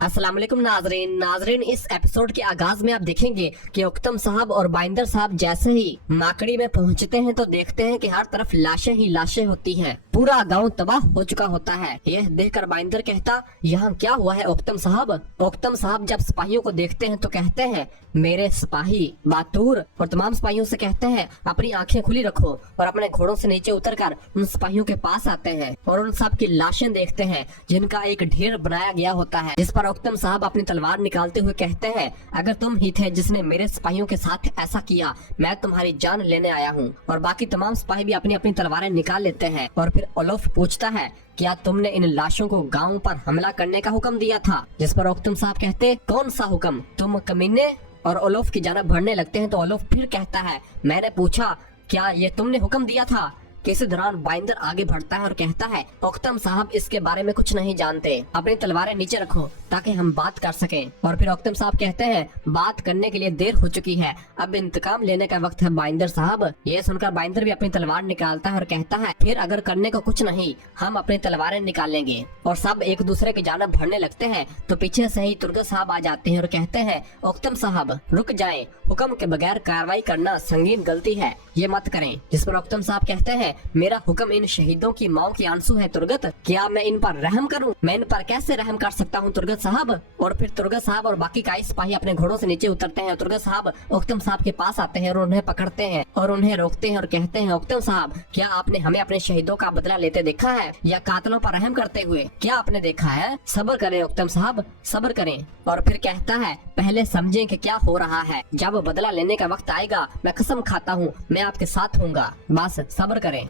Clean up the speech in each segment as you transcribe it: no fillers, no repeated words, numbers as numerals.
अस्सलाम वालेकुम नाजरीन, इस एपिसोड के आगाज में आप देखेंगे कि उक्तम साहब और बाइंदर साहब जैसे ही माकड़ी में पहुंचते हैं तो देखते हैं कि हर तरफ लाशें ही लाशें होती हैं। पूरा गांव तबाह हो चुका होता है। यह देखकर बाइंदर कहता, यहाँ क्या हुआ है उक्तम साहब? उक्तम साहब जब सिपाहियों को देखते हैं तो कहते हैं, मेरे सिपाही बातूर और तमाम सिपाहियों से कहते हैं, अपनी आंखें खुली रखो और अपने घोड़ों से नीचे उतरकर उन सिपाहियों के पास आते हैं और उन सब की लाशें देखते हैं जिनका एक ढेर बनाया गया होता है, जिस पर उक्तम साहब अपनी तलवार निकालते हुए कहते हैं, अगर तुम ही थे जिसने मेरे सिपाहियों के साथ ऐसा किया, मैं तुम्हारी जान लेने आया हूँ। और बाकी तमाम सिपाही भी अपनी अपनी तलवारें निकाल लेते हैं। और फिर ओलोफ पूछता है, क्या तुमने इन लाशों को गांव पर हमला करने का हुक्म दिया था? जिस पर उक्तम साहब कहते, कौन सा हुक्म, तुम कमीने? और ओलोफ की जानिब बढ़ने लगते हैं तो ओलोफ फिर कहता है, मैंने पूछा क्या ये तुमने हुक्म दिया था? किसी दौरान बाइंदर आगे बढ़ता है और कहता है, उक्तम साहब इसके बारे में कुछ नहीं जानते, अपनी तलवारें नीचे रखो ताकि हम बात कर सकें। और फिर उक्तम साहब कहते हैं, बात करने के लिए देर हो चुकी है, अब इंतकाम लेने का वक्त है बाइंदर साहब। ये सुनकर बाइंदर भी अपनी तलवार निकालता है और कहता है, फिर अगर करने को कुछ नहीं, हम अपनी तलवारें निकालेंगे। और सब एक दूसरे की जानिब बढ़ने लगते हैं तो पीछे से ही तुर्गत साहब आ जाते हैं और कहते हैं, उक्तम साहब रुक जाएं, हुक्म के बगैर कार्रवाई करना संगीन गलती है, ये मत करें। जिस पर उक्तम साहब कहते हैं, मेरा हुक्म इन शहीदों की माओ की आंसू है तुर्गत, क्या मैं इन पर रहम करूं? मैं इन पर कैसे रहम कर सकता हूं तुर्गत साहब? और फिर तुर्गत साहब और बाकी कई सिपाही अपने घोड़ों से नीचे उतरते हैं। तुर्गत साहब उक्तम साहब के पास आते हैं और उन्हें पकड़ते हैं और उन्हें रोकते हैं और कहते हैं, उक्तम साहब क्या आपने हमें अपने शहीदों का बदला लेते देखा है या कातलों पर रहम करते हुए? क्या आपने देखा है? सब्र करें उक्तम साहब, सब्र करें। और फिर कहता है, पहले समझें कि क्या हो रहा है, जब बदला लेने का वक्त आएगा मैं कसम खाता हूँ मैं आपके साथ हूँगा, बस सब्र करें।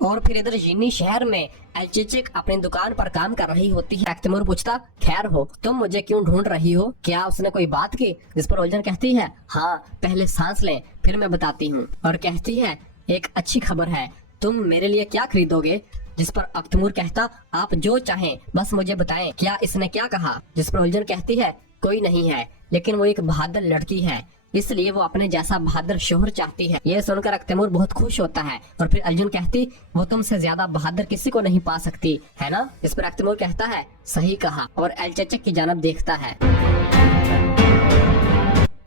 और फिर इधर जिन्नी शहर में एल्चिचिक अपनी दुकान पर काम कर रही होती है। तैमूर पूछता, खैर हो, तुम मुझे क्यों ढूंढ रही हो? क्या उसने कोई बात की? जिस पर उलझन कहती है, हाँ पहले सांस लें फिर मैं बताती हूँ। और कहती है, एक अच्छी खबर है, तुम मेरे लिए क्या खरीदोगे? जिस पर अख्तमूर कहता, आप जो चाहें बस मुझे बताएं। क्या इसने क्या कहा? जिस पर उलझन कहती है, कोई नहीं है, लेकिन वो एक बहादुर लड़की है, इसलिए वो अपने जैसा बहादुर शोहर चाहती है। ये सुनकर अख्तमूर बहुत खुश होता है। और फिर अर्जुन कहती, वो तुमसे ज्यादा बहादुर किसी को नहीं पा सकती है ना? इस पर अख्तमूर कहता है, सही कहा, और एलचचक की जानब देखता है।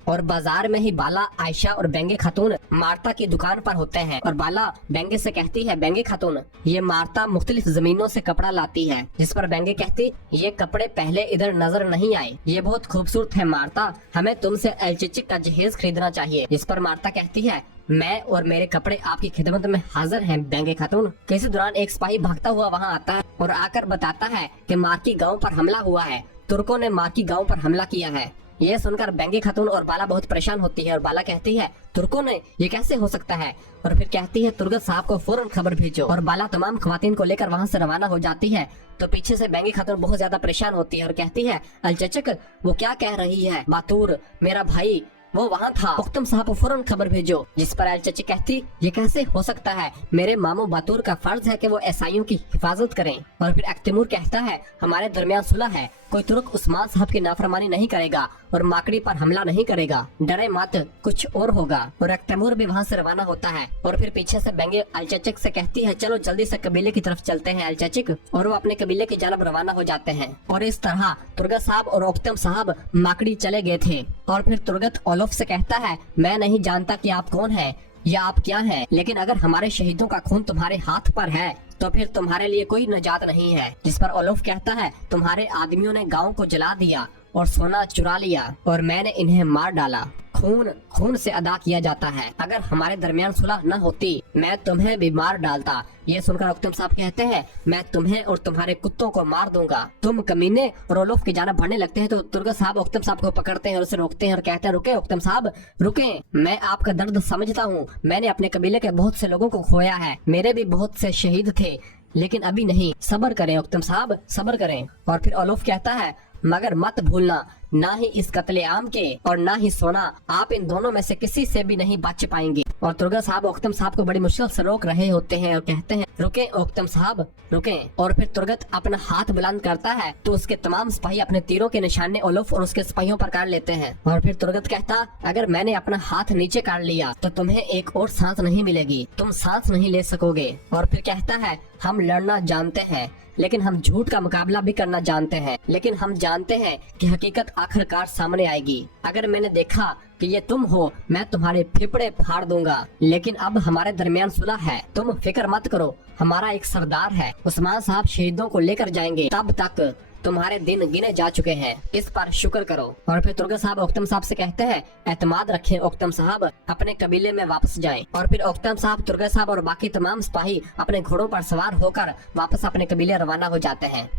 और बाजार में ही बाला, आयशा और बेंगे खातून मार्ता की दुकान पर होते हैं। और बाला बेंगे से कहती है, बेंगे खातून ये मार्ता मुख्तलिफ जमीनों से कपड़ा लाती है। जिस पर बेंगे कहती, ये कपड़े पहले इधर नजर नहीं आए, ये बहुत खूबसूरत है मार्ता, हमें तुमसे एलचिचिक का जहेज खरीदना चाहिए। जिस पर मार्ता कहती है, मैं और मेरे कपड़े आपकी खिदमत में हाजिर हैं बेंगे खातून। किसी दौरान एक सिपाही भागता हुआ वहाँ आता है और आकर बताता है कि मार्की गाँव पर हमला हुआ है, तुर्कों ने मार्की गाँव पर हमला किया है। ये सुनकर बेंगे खातून और बाला बहुत परेशान होती है और बाला कहती है, तुर्कों ने, ये कैसे हो सकता है? और फिर कहती है, तुर्गत साहब को फौरन खबर भेजो। और बाला तमाम खवातीन को लेकर वहाँ से रवाना हो जाती है। तो पीछे से बेंगे खातून बहुत ज्यादा परेशान होती है और कहती है, अलचचक वो क्या कह रही है? बातूर मेरा भाई वो वहाँ था, उक्तम साहब को फौरन खबर भेजो। जिस पर एलचची कहती, ये कैसे हो सकता है? मेरे मामू बातूर का फर्ज है कि वो ईसाइयों की हिफाजत करें। और फिर तैमूर कहता है, हमारे दरमियान सुलह है, कोई तुर्क उस्मान साहब की नाफरमानी नहीं करेगा और माकड़ी पर हमला नहीं करेगा, डरे मत, कुछ और होगा। और तैमूर भी वहाँ से रवाना होता है। और फिर पीछे से बेंगे अलचचिक से कहती है, चलो जल्दी से कबीले की तरफ चलते हैं अलचचिक। और वो अपने कबीले की जानब रवाना हो जाते हैं। और इस तरह तुर्गत साहब और उक्तम साहब माकड़ी चले गए थे। और फिर तुर्गत ओलोफ से कहता है, मैं नहीं जानता कि आप कौन है या आप क्या हैं, लेकिन अगर हमारे शहीदों का खून तुम्हारे हाथ पर है तो फिर तुम्हारे लिए कोई निजात नहीं है। जिस पर ओलोफ कहता है, तुम्हारे आदमियों ने गांव को जला दिया और सोना चुरा लिया और मैंने इन्हें मार डाला, खून खून से अदा किया जाता है, अगर हमारे दरमियान सुलह न होती मैं तुम्हें भी मार डालता। ये सुनकर उक्तम साहब कहते हैं, मैं तुम्हें और तुम्हारे कुत्तों को मार दूंगा, तुम कमीने। और ओलोफ की जानिब बढ़ने लगते हैं तो तुर्गत साहब उक्तम साहब को पकड़ते हैं और उसे रोकते हैं और कहते हैं, रुके उक्तम साहब रुके, मैं आपका दर्द समझता हूँ, मैंने अपने कबीले के बहुत से लोगों को खोया है, मेरे भी बहुत से शहीद थे, लेकिन अभी नहीं, सब्र करें उक्तम साहब, सब्र करें। और फिर ओलोफ कहता है, मगर मत भूलना ना ही इस कत्लेआम के और ना ही सोना। आप इन दोनों में से किसी से भी नहीं बच पाएंगे। और तुर्गत साहब ओक्तम साहब को बड़ी मुश्किल से रोक रहे होते हैं और कहते हैं, रुके ओक्तम साहब रुके। और फिर तुर्गत अपना हाथ बुलंद करता है तो उसके तमाम सिपाही अपने तीरों के निशाने ओलुफ और उसके सिपाहियों पर काट लेते हैं। और फिर तुर्गत कहता, अगर मैंने अपना हाथ नीचे काट लिया तो तुम्हें एक और सांस नहीं मिलेगी, तुम सांस नहीं ले सकोगे। और फिर कहता है, हम लड़ना जानते हैं लेकिन हम झूठ का मुकाबला भी करना जानते हैं, लेकिन हम जानते हैं कि हकीकत आखिरकार सामने आएगी। अगर मैंने देखा कि ये तुम हो, मैं तुम्हारे फेफड़े फाड़ दूंगा, लेकिन अब हमारे दरमियान सुलह है, तुम फिक्र मत करो, हमारा एक सरदार है, उस्मान साहब शहीदों को लेकर जाएंगे, तब तक तुम्हारे दिन गिने जा चुके हैं, इस पर शुक्र करो। और फिर तुर्गत साहब ओक्तम साहब से कहते हैं, एतमाद रखें ओक्तम साहब, अपने कबीले में वापस जाएं। और फिर ओक्तम साहब, तुर्गत साहब और बाकी तमाम सिपाही अपने घोड़ों पर सवार होकर वापस अपने कबीले रवाना हो जाते हैं।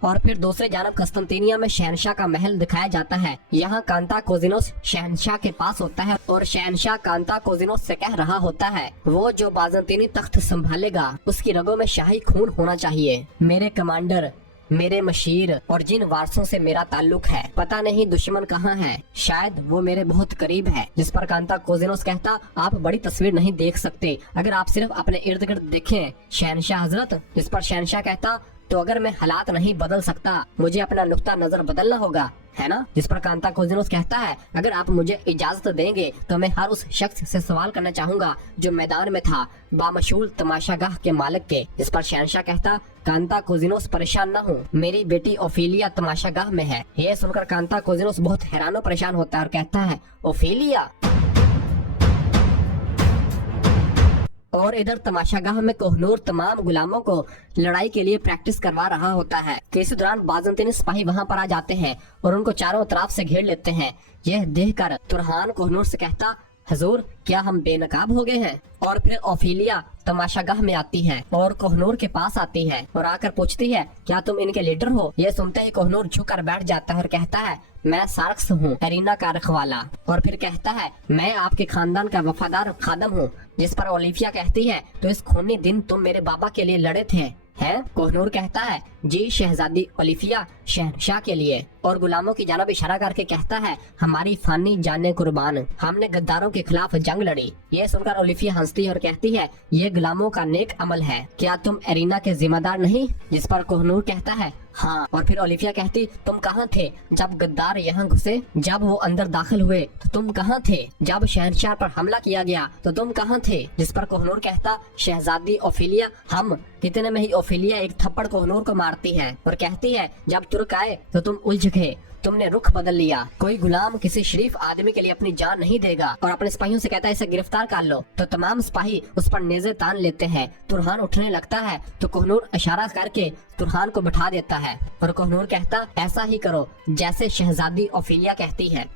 और फिर दूसरे जानब कस्तंतीनिया में शहनशाह का महल दिखाया जाता है। यहाँ कांताकोजिनोस शहनशाह के पास होता है और शहनशाह कांताकोजिनोस से कह रहा होता है, वो जो बाज़ंतीनी तख्त संभालेगा उसकी रगों में शाही खून होना चाहिए। मेरे कमांडर, मेरे मशीर और जिन वारसों से मेरा ताल्लुक है, पता नहीं दुश्मन कहाँ है, शायद वो मेरे बहुत करीब है। जिस पर कांताकोजिनोस कहता, आप बड़ी तस्वीर नहीं देख सकते, अगर आप सिर्फ अपने इर्द गिर्द देखें शहनशाह हजरत। जिस पर शहनशाह कहता, तो अगर मैं हालात नहीं बदल सकता, मुझे अपना नुक्ता नजर बदलना होगा, है ना। जिस पर कांताकोजिनोस कहता है, अगर आप मुझे इजाजत देंगे तो मैं हर उस शख्स से सवाल करना चाहूंगा जो मैदान में था, बामशहूर तमाशागाह के मालिक के। जिस पर शहनशाह कहता, कांताकोजिनोस परेशान न हो, मेरी बेटी ओफेलिया तमाशागाह में है। यह सुनकर कांताकोजिनोस बहुत हैरान परेशान होता है और कहता है, ओफेलिया। और इधर तमाशागाह में कोहनूर तमाम गुलामों को लड़ाई के लिए प्रैक्टिस करवा रहा होता है कि इस दौरान बाज़ंतीनी सिपाही वहां पर आ जाते हैं और उनको चारों तरफ से घेर लेते हैं। यह देखकर तुरहान कोहनूर से कहता, हजूर क्या हम बेनकाब हो गए हैं। और फिर ओफेलिया तमाशागाह में आती है और कोहनूर के पास आती है और आकर पूछती है, क्या तुम इनके लीडर हो। यह सुनते ही कोहनूर झुककर बैठ जाता है और कहता है, मैं सार्क्स हूँ, एरिना का रखवाला। और फिर कहता है, मैं आपके खानदान का वफादार खादम हूँ। जिस पर ओलिफिया कहती है, तो इस खूनी दिन तुम मेरे बाबा के लिए लड़े थे, हैं? कोहनूर कहता है, जी शहजादी ओलिफिया, शहनशाह के लिए। और गुलामों की जानब इशारा करके कहता है, हमारी फानी जाने कुर्बान, हमने गद्दारों के खिलाफ जंग लड़ी। ये सुनकर ओलिफिया हंसती है और कहती है, ये गुलामों का नेक अमल है, क्या तुम एरिना के जिम्मेदार नहीं। जिस पर कोहनूर कहता है, हाँ। और फिर ओलिफिया कहती, तुम कहाँ थे जब गद्दार यहाँ घुसे, जब वो अंदर दाखिल हुए तो तुम कहाँ थे, जब शहनशाह पर हमला किया गया तो तुम कहाँ थे। जिस पर कोहनूर कहता, शहजादी ओफेलिया, हम। कितने में ही ओफेलिया एक थप्पड़ कोहनूर को मारती है और कहती है, जब तुर्क आए तो तुम उलझ गए, तुमने रुख बदल लिया। कोई गुलाम किसी शरीफ आदमी के लिए अपनी जान नहीं देगा। और अपने सिपाहियों से कहता है, इसे गिरफ्तार कर लो। तो तमाम सिपाही उस पर नेज़े तान लेते हैं। तुरहान उठने लगता है तो कोहनूर इशारा करके तुरहान को बैठा देता है और कोहनूर कहता, ऐसा ही करो जैसे शहजादी ओफेलिया कहती है।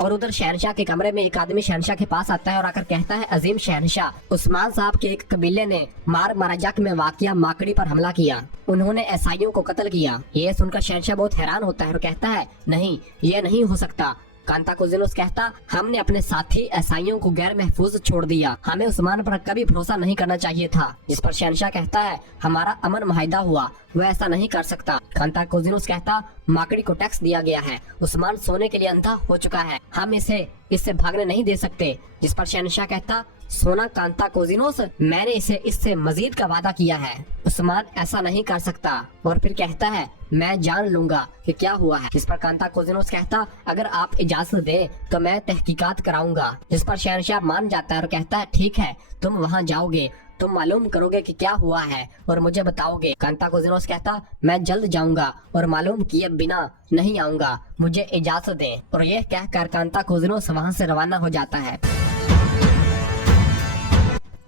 और उधर शहनशाह के कमरे में एक आदमी शहनशाह के पास आता है और आकर कहता है, अजीम शहनशाह, उस्मान साहब के एक कबीले ने मार मराजक में वाकिया माकड़ी पर हमला किया, उन्होंने ईसाइयों को कत्ल किया। ये सुनकर शहनशाह बहुत हैरान होता है और कहता है, नहीं, ये नहीं हो सकता। कांताकोजिनोस कहता, हमने अपने साथी ईसाइयों को गैर महफूज छोड़ दिया, हमें उस्मान पर कभी भरोसा नहीं करना चाहिए था। जिस पर शहनशाह कहता है, हमारा अमन माहिदा हुआ, वह ऐसा नहीं कर सकता। कांताकोजिनोस कहता, माकड़ी को टैक्स दिया गया है, उस्मान सोने के लिए अंधा हो चुका है, हम इससे भागने नहीं दे सकते। जिस पर शहनशाह कहता, सोना कांताकोजिनोस, मैंने इसे इससे मजीद का वादा किया है, उस्मान ऐसा नहीं कर सकता। और फिर कहता है, मैं जान लूंगा कि क्या हुआ है। जिस पर कांताकोजिनोस कहता, अगर आप इजाजत दें तो मैं तहकीकात कराऊंगा। जिस पर शहनशाह मान जाता है और कहता है, ठीक है, तुम वहाँ जाओगे, तुम मालूम करोगे कि क्या हुआ है और मुझे बताओगे। कांताकोजिनोस कहता, मैं जल्द जाऊंगा और मालूम किए बिना नहीं आऊंगा, मुझे इजाजत दें। और यह कहकर कांताकोजिनोस वहाँ से रवाना हो जाता है।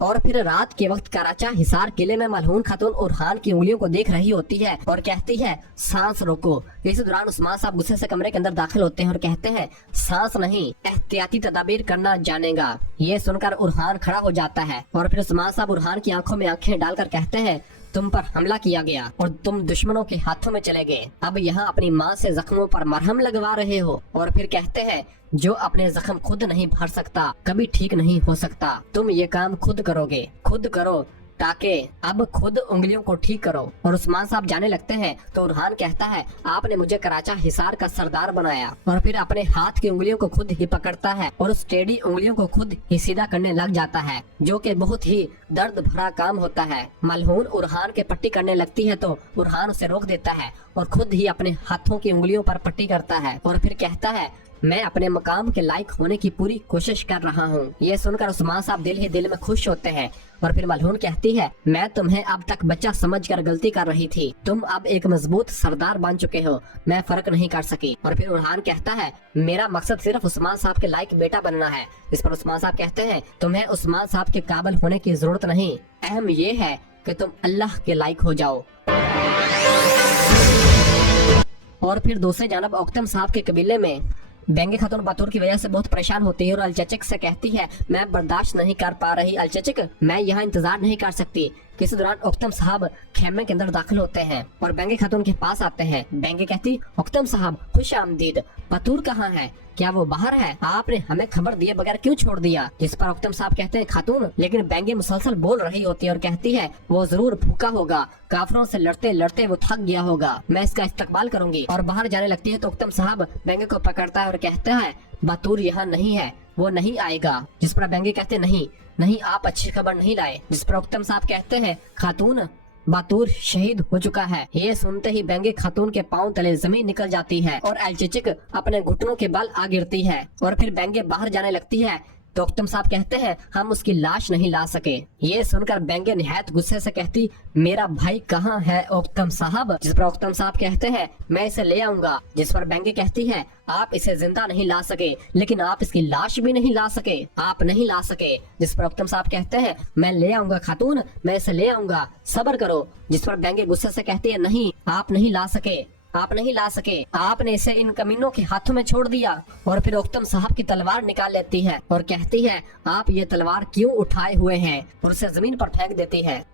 और फिर रात के वक्त कराचा हिसार किले में मलहून खातून उरहान की उंगलियों को देख रही होती है और कहती है, सांस रोको। इसी दौरान उस्मान साहब गुस्से से कमरे के अंदर दाखिल होते हैं और कहते हैं, सांस नहीं, एहतियाती तदाबीर करना जानेगा। ये सुनकर उरहान खड़ा हो जाता है और फिर उस्मान साहब उरहान की आंखों में आंखें डालकर कहते हैं, तुम पर हमला किया गया और तुम दुश्मनों के हाथों में चले गए, अब यहाँ अपनी माँ से जख्मों पर मरहम लगवा रहे हो। और फिर कहते हैं, जो अपने जख्म खुद नहीं भर सकता कभी ठीक नहीं हो सकता, तुम ये काम खुद करोगे, खुद करो, ताकि अब खुद उंगलियों को ठीक करो। और उस्मान साहब जाने लगते हैं तो उरहान कहता है आपने मुझे कराचा हिसार का सरदार बनाया। और फिर अपने हाथ की उंगलियों को खुद ही पकड़ता है और उस टेढ़ी उंगलियों को खुद ही सीधा करने लग जाता है, जो कि बहुत ही दर्द भरा काम होता है। मलहून उरहान के पट्टी करने लगती है तो उरहान उसे रोक देता है और खुद ही अपने हाथों की उंगलियों पर पट्टी करता है और फिर कहता है मैं अपने मकाम के लायक होने की पूरी कोशिश कर रहा हूँ। ये सुनकर उस्मान साहब दिल ही दिल में खुश होते हैं। और फिर मलहून कहती है मैं तुम्हें अब तक बच्चा समझकर गलती कर रही थी, तुम अब एक मजबूत सरदार बन चुके हो, मैं फर्क नहीं कर सकी। और फिर उरहान कहता है मेरा मकसद सिर्फ उस्मान साहब के लायक बेटा बनना है। इस पर उस्मान साहब कहते हैं तुम्हें उस्मान साहब के काबिल होने की जरूरत नहीं, अहम ये है कि तुम अल्लाह के लायक हो जाओ। और फिर दूसरे जानब औकतम साहब के कबीले में बेंगे खातून बातूर की वजह से बहुत परेशान होती है और अलचचक से कहती है मैं बर्दाश्त नहीं कर पा रही अलचचक, मैं यहाँ इंतजार नहीं कर सकती। किसी दौरान औकतम साहब खेमे के अंदर दाखिल होते हैं और बेंगे खातून के पास आते हैं। बेंगे कहती औकतम साहब खुश आमदीद, बातूर कहाँ है, क्या वो बाहर है, आपने हमें खबर दिए बगैर क्यों छोड़ दिया। जिस पर औकतम साहब कहते हैं खातून, लेकिन बेंगे मुसलसल बोल रही होती है और कहती है वो जरूर भूखा होगा, काफरों से लड़ते लड़ते वो थक गया होगा, मैं इसका इस्तकबाल करूंगी। और बाहर जाने लगती है तो औकतम साहब बेंगे को पकड़ता है और कहता है बातूर यहाँ नहीं है, वो नहीं आएगा। जिस पर बेंगे कहते नहीं आप अच्छी खबर नहीं लाए। जिस पर औकतम साहब कहते हैं खातून बातूर शहीद हो चुका है। ये सुनते ही बेंगे खातून के पांव तले जमीन निकल जाती है और अलचचक अपने घुटनों के बल आ गिरती है। और फिर बेंगे बाहर जाने लगती है तो औकतम साहब कहते हैं हम उसकी लाश नहीं ला सके। ये सुनकर बेंगे निहायत गुस्से से कहती मेरा भाई कहाँ है औकतम साहब। जिस पर औकतम साहब कहते हैं मैं इसे ले आऊंगा। जिस पर बेंगे कहती है आप इसे जिंदा नहीं ला सके, लेकिन आप इसकी लाश भी नहीं ला सके, आप नहीं ला सके। जिस पर औकतम साहब कहते हैं मैं ले आऊंगा खातून, मैं इसे ले आऊंगा, सब्र करो। जिस पर बेंगे गुस्से से कहती है नहीं आप नहीं ला सके, आप नहीं ला सके, आपने इसे इन कमीनों के हाथों में छोड़ दिया। और फिर औकतम साहब की तलवार निकाल लेती है और कहती है आप ये तलवार क्यों उठाए हुए हैं, और उसे जमीन पर फेंक देती है।